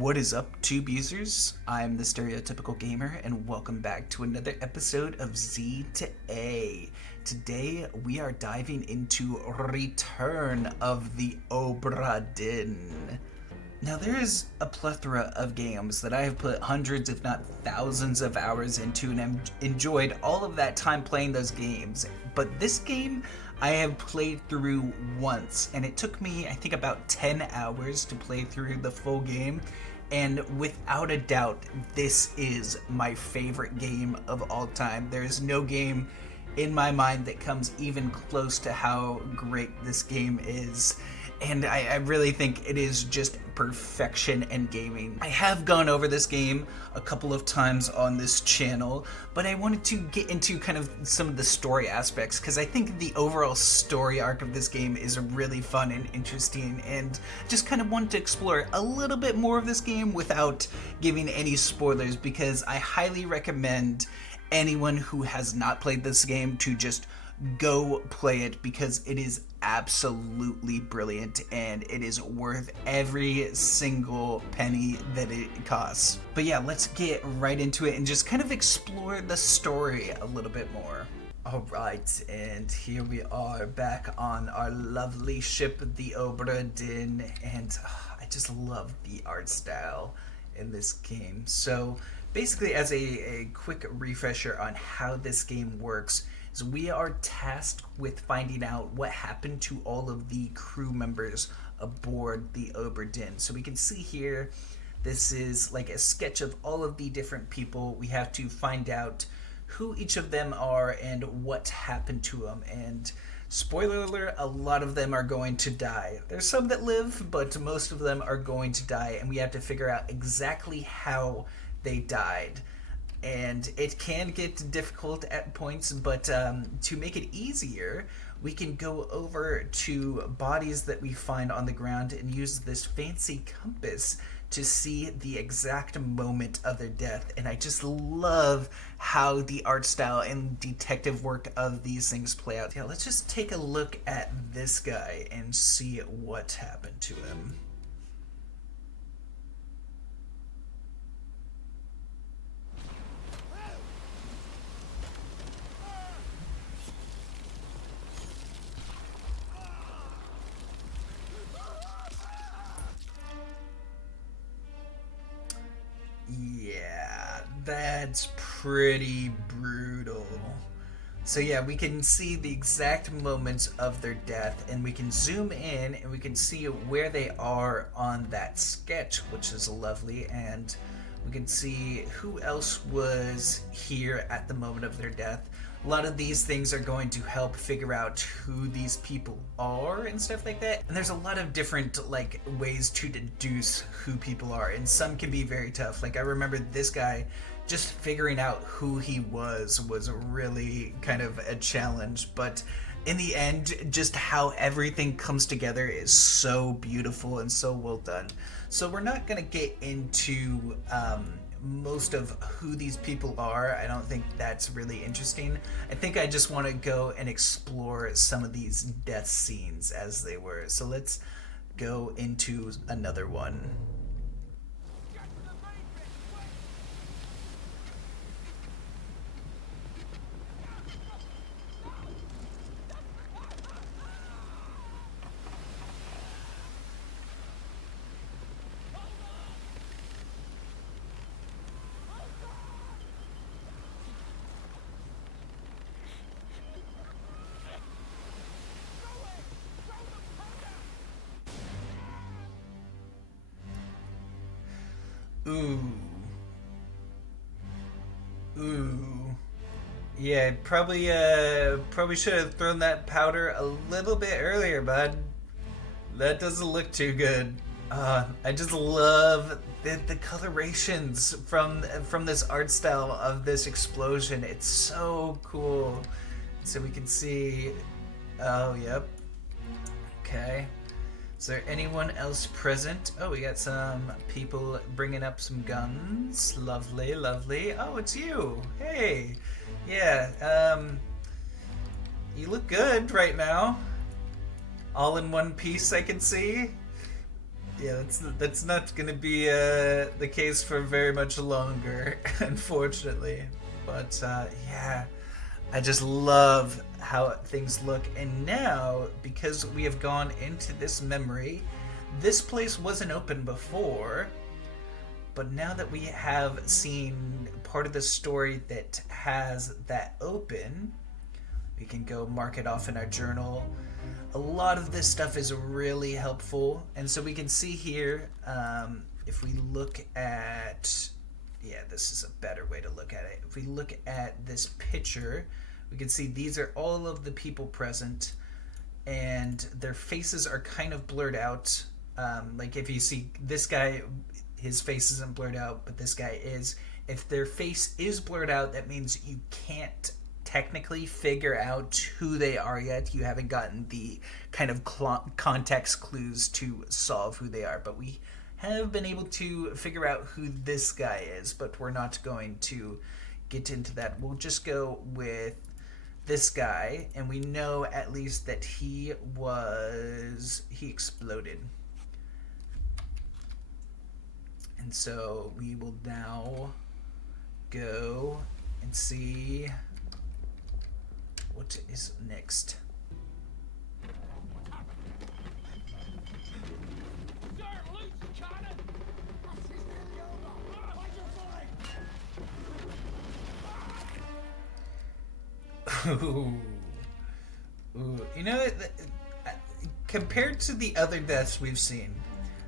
What is up, tube users? I'm the Stereotypical Gamer, and welcome back to another episode of Z to A. Today, we are diving into Return of the Obra Dinn. Now, there is a plethora of games that I have put hundreds, if not thousands of hours into, and I've enjoyed all of that time playing those games. But this game, I have played through once, and it took me, I think, about 10 hours to play through the full game. And without a doubt, this is my favorite game of all time. There is no game in my mind that comes even close to how great this game is. And I really think it is just perfection in gaming. I have gone over this game a couple of times on this channel, but I wanted to get into kind of some of the story aspects because I think the overall story arc of this game is really fun and interesting, and just kind of wanted to explore a little bit more of this game without giving any spoilers, because I highly recommend anyone who has not played this game to just go play it, because it is absolutely brilliant and it is worth every single penny that it costs. But yeah, let's get right into it and just kind of explore the story a little bit more. Alright, and here we are back on our lovely ship, the Obra Dinn, and I just love the art style in this game. So basically, as a quick refresher on how this game works, is we are tasked with finding out what happened to all of the crew members aboard the Obra Dinn. So we can see here, this is like a sketch of all of the different people. We have to find out who each of them are and what happened to them. And spoiler alert, a lot of them are going to die. There's some that live, but most of them are going to die, and we have to figure out exactly how they died. And it can get difficult at points, but to make it easier, we can go over to bodies that we find on the ground and use this fancy compass to see the exact moment of their death. And I just love how the art style and detective work of these things play out. Yeah, let's just take a look at this guy and see what happened to him. Yeah, that's pretty brutal. So yeah, we can see the exact moments of their death, and we can zoom in and we can see where they are on that sketch, which is lovely, and we can see who else was here at the moment of their death. A lot of these things are going to help figure out who these people are and stuff like that. And there's a lot of different like ways to deduce who people are, and some can be very tough. Like I remember this guy, just figuring out who he was really kind of a challenge, but in the end, just how everything comes together is so beautiful and so well done. So we're not gonna get into most of who these people are. I don't think that's really interesting. I think I just want to go and explore some of these death scenes as they were. So let's go into another one. Ooh. Ooh. Yeah, probably should have thrown that powder a little bit earlier, bud. That doesn't look too good. I just love the colorations from this art style of this explosion. It's so cool. So we can see. Oh, yep. Okay. Is there anyone else present? Oh, we got some people bringing up some guns. Lovely, lovely. Oh, it's you. Hey. Yeah, you look good right now. All in one piece, I can see. Yeah, that's not gonna be the case for very much longer, unfortunately. But yeah, I just love how things look. And now, because we have gone into this memory, this place wasn't open before. But now that we have seen part of the story that has that open, we can go mark it off in our journal. A lot of this stuff is really helpful. And so we can see here, if we look at, yeah, this is a better way to look at it. If we look at this picture, we can see these are all of the people present, and their faces are kind of blurred out. Like if you see this guy, his face isn't blurred out, but this guy is. If their face is blurred out, that means you can't technically figure out who they are yet. You haven't gotten the kind of context clues to solve who they are, but we have been able to figure out who this guy is, but we're not going to get into that. We'll just go with this guy, and we know at least that he exploded. And so we will now go and see what is next. Ooh. Ooh. You know, compared to the other deaths we've seen,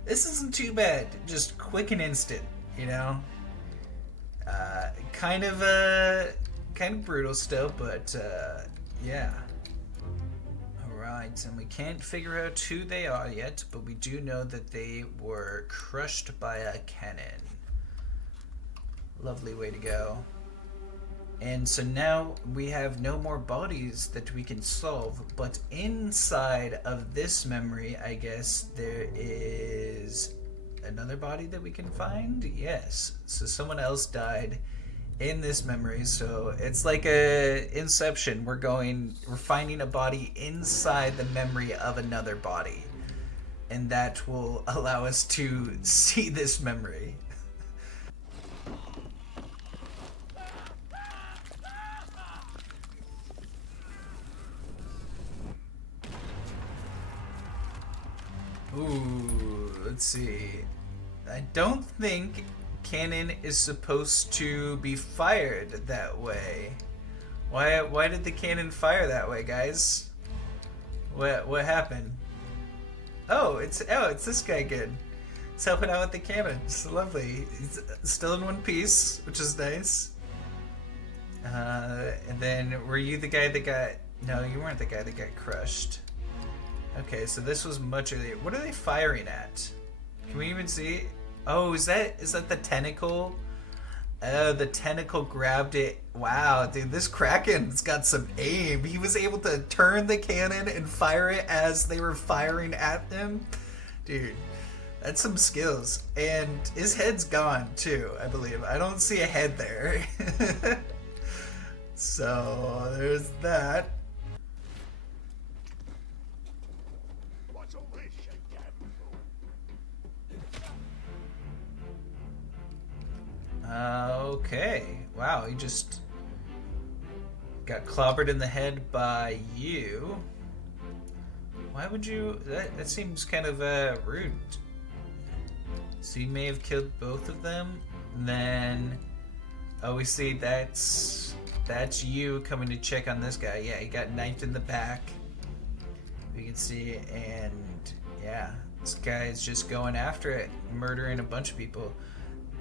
this isn't too bad. Just quick and instant, you know? Kind of brutal still, but yeah. Alright, and we can't figure out who they are yet, but we do know that they were crushed by a cannon. Lovely way to go. And so now we have no more bodies that we can solve, but inside of this memory, I guess, there is another body that we can find? Yes. So someone else died in this memory, so it's like a Inception. We're finding a body inside the memory of another body, and that will allow us to see this memory. Ooh, let's see. I don't think cannon is supposed to be fired that way. Why did the cannon fire that way, guys? What happened? Oh, it's this guy good. He's helping out with the cannon. It's lovely. He's still in one piece, which is nice. And then were you the guy that got? No, you weren't the guy that got crushed. Okay, so this was much earlier. What are they firing at? Can we even see? Oh, is that the tentacle? Oh, the tentacle grabbed it. Wow, dude, this Kraken's got some aim. He was able to turn the cannon and fire it as they were firing at him. Dude, that's some skills. And his head's gone, too, I believe. I don't see a head there. So, there's that. Okay. Wow, he just got clobbered in the head by you. Why would you... That seems kind of rude. So you may have killed both of them. And then... Oh, we see that's you coming to check on this guy. Yeah, he got knifed in the back. We can see, and yeah, this guy is just going after it, murdering a bunch of people.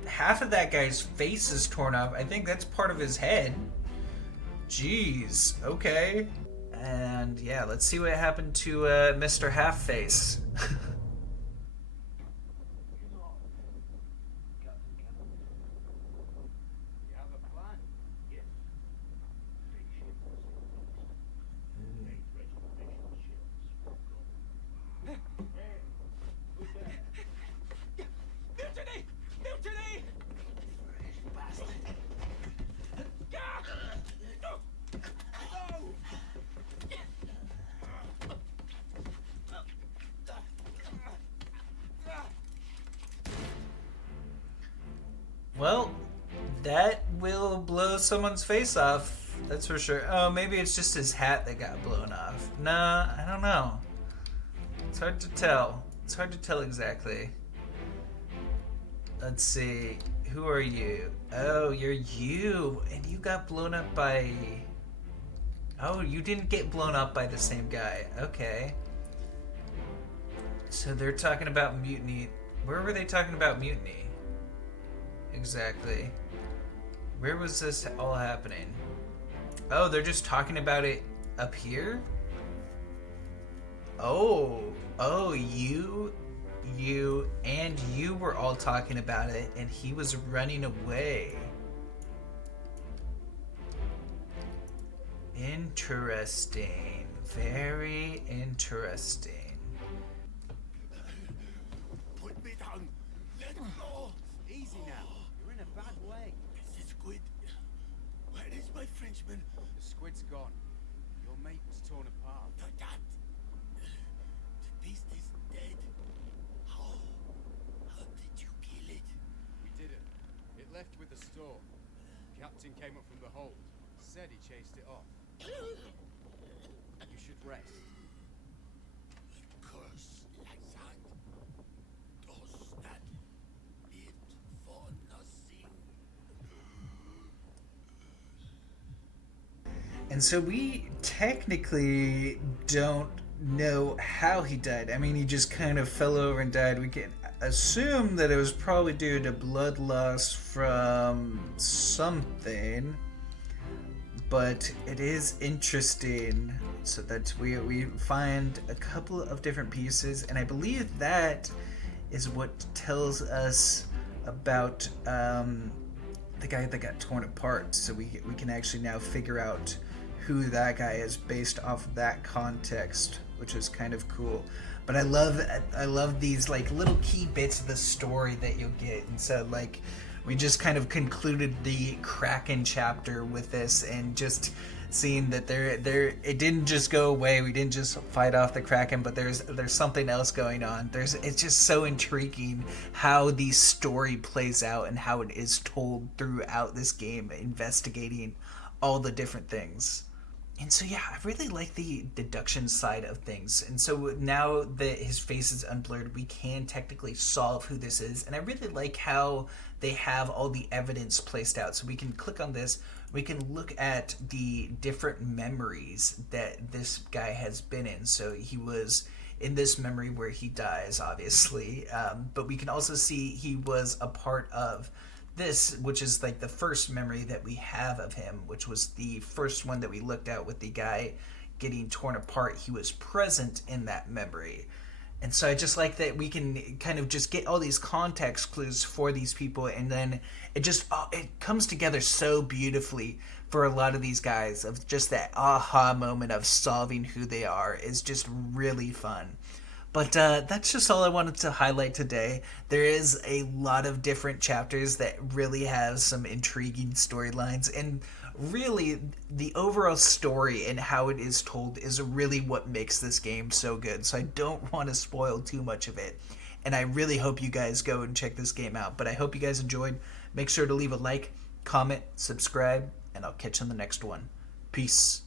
Half of that guy's face is torn off. I think that's part of his head. Jeez, okay. And yeah, let's see what happened to Mr. Half-Face. Well, that will blow someone's face off. That's for sure. Oh, maybe it's just his hat that got blown off. Nah, I don't know. It's hard to tell. It's hard to tell exactly. Let's see. Who are you? Oh, you're you. And you got blown up by... Oh, you didn't get blown up by the same guy. Okay. So they're talking about mutiny. Where were they talking about mutiny? Exactly. Where was this all happening? Oh, they're just talking about it up here? Oh, and you were all talking about it, and he was running away. Interesting. Very interesting. Put me down. Let go. Easy now. You're in a bad way. It's the squid. Where is my Frenchman? The squid's gone. Your mate was torn apart. The cat. The beast is dead. How? How did you kill it? We didn't. It left with the store. Captain came up from the hold. Said he chased it off. You should rest. A curse like that. Does that it for nothing? And so we technically don't know how he died. I mean, he just kind of fell over and died. We can assume that it was probably due to blood loss from something. But it is interesting, so that we find a couple of different pieces, and I believe that is what tells us about the guy that got torn apart. So we can actually now figure out who that guy is based off of that context, which is kind of cool. But I love these like little key bits of the story that you'll get, and so like. We just kind of concluded the Kraken chapter with this, and just seeing that there it didn't just go away. We didn't just fight off the Kraken, but there's something else going on. It's just so intriguing how the story plays out and how it is told throughout this game, investigating all the different things. And so, yeah, I really like the deduction side of things. And so now that his face is unblurred, we can technically solve who this is. And I really like how they have all the evidence placed out. So we can click on this. We can look at the different memories that this guy has been in. So he was in this memory where he dies, obviously. But we can also see he was a part of this, which is like the first memory that we have of him, which was the first one that we looked at with the guy getting torn apart. He was present in that memory. And so I just like that we can kind of just get all these context clues for these people, and then it just it comes together so beautifully for a lot of these guys, of just that aha moment of solving who they are is just really fun. But that's just all I wanted to highlight today. There is a lot of different chapters that really have some intriguing storylines, and really the overall story and how it is told is really what makes this game so good. So I don't want to spoil too much of it. And I really hope you guys go and check this game out. But I hope you guys enjoyed. Make sure to leave a like, comment, subscribe, and I'll catch you on the next one. Peace.